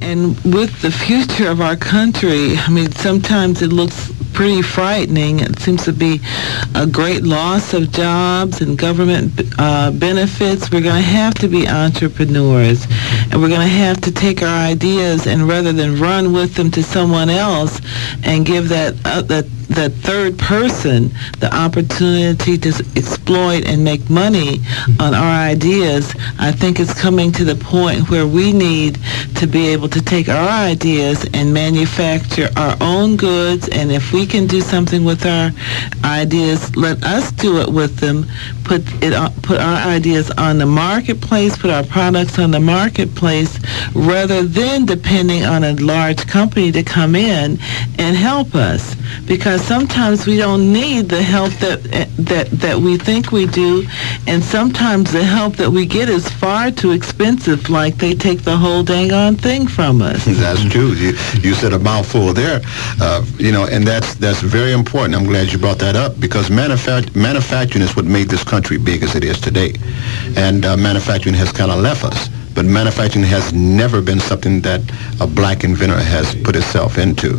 And with the future of our country, I mean, sometimes it looks pretty frightening. It seems to be a great loss of jobs and government benefits. We're going to have to be entrepreneurs, and we're going to have to take our ideas and rather than run with them to someone else and give that third person the opportunity to exploit and make money on our ideas. I think it's coming to the point where we need to be able to take our ideas and manufacture our own goods, and if we can do something with our ideas, let us do it with them. Put our ideas on the marketplace, put our products on the marketplace, rather than depending on a large company to come in and help us. Because sometimes we don't need the help that we think we do, and sometimes the help that we get is far too expensive, like they take the whole dang on thing from us. That's true. You said a mouthful there, and that's very important. I'm glad you brought that up, because manufacturing is what made this country big as it is today, and manufacturing has kind of left us. But manufacturing has never been something that a black inventor has put itself into.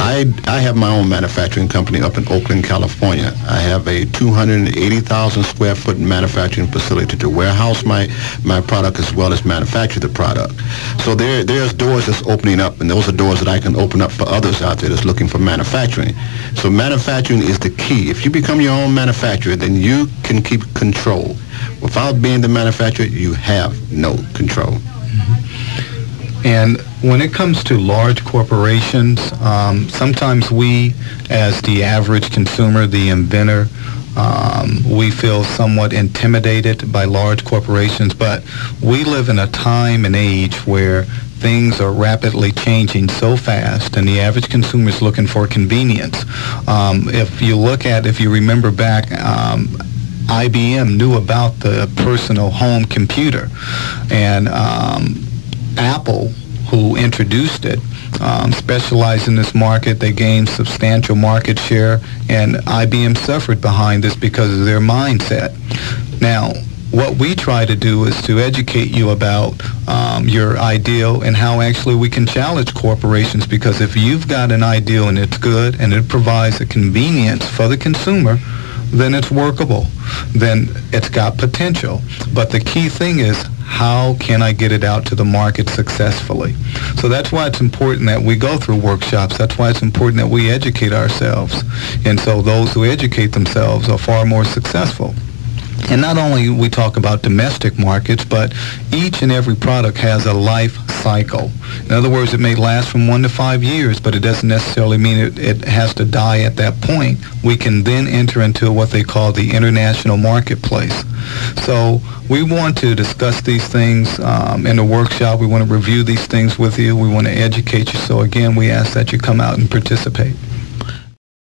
I have my own manufacturing company up in Oakland, California. I have a 280,000 square foot manufacturing facility to warehouse my product as well as manufacture the product. So there's doors that's opening up, and those are doors that I can open up for others out there that's looking for manufacturing. So manufacturing is the key. If you become your own manufacturer, then you can keep control. Without being the manufacturer, you have no control. And when it comes to large corporations, sometimes we, as the average consumer, the inventor, we feel somewhat intimidated by large corporations, but we live in a time and age where things are rapidly changing so fast, and the average consumer is looking for convenience. If you remember back, IBM knew about the personal home computer, and Apple, who introduced it, specialized in this market. They gained substantial market share, and IBM suffered behind this because of their mindset. Now, what we try to do is to educate you about your ideal and how actually we can challenge corporations, because if you've got an ideal and it's good and it provides a convenience for the consumer, then it's workable, then it's got potential. But the key thing is, how can I get it out to the market successfully? So that's why it's important that we go through workshops. That's why it's important that we educate ourselves. And so those who educate themselves are far more successful. And not only we talk about domestic markets, but each and every product has a life cycle. In other words, it may last from 1 to 5 years, but it doesn't necessarily mean it has to die at that point. We can then enter into what they call the international marketplace. So we want to discuss these things in the workshop. We want to review these things with you. We want to educate you. So again, we ask that you come out and participate.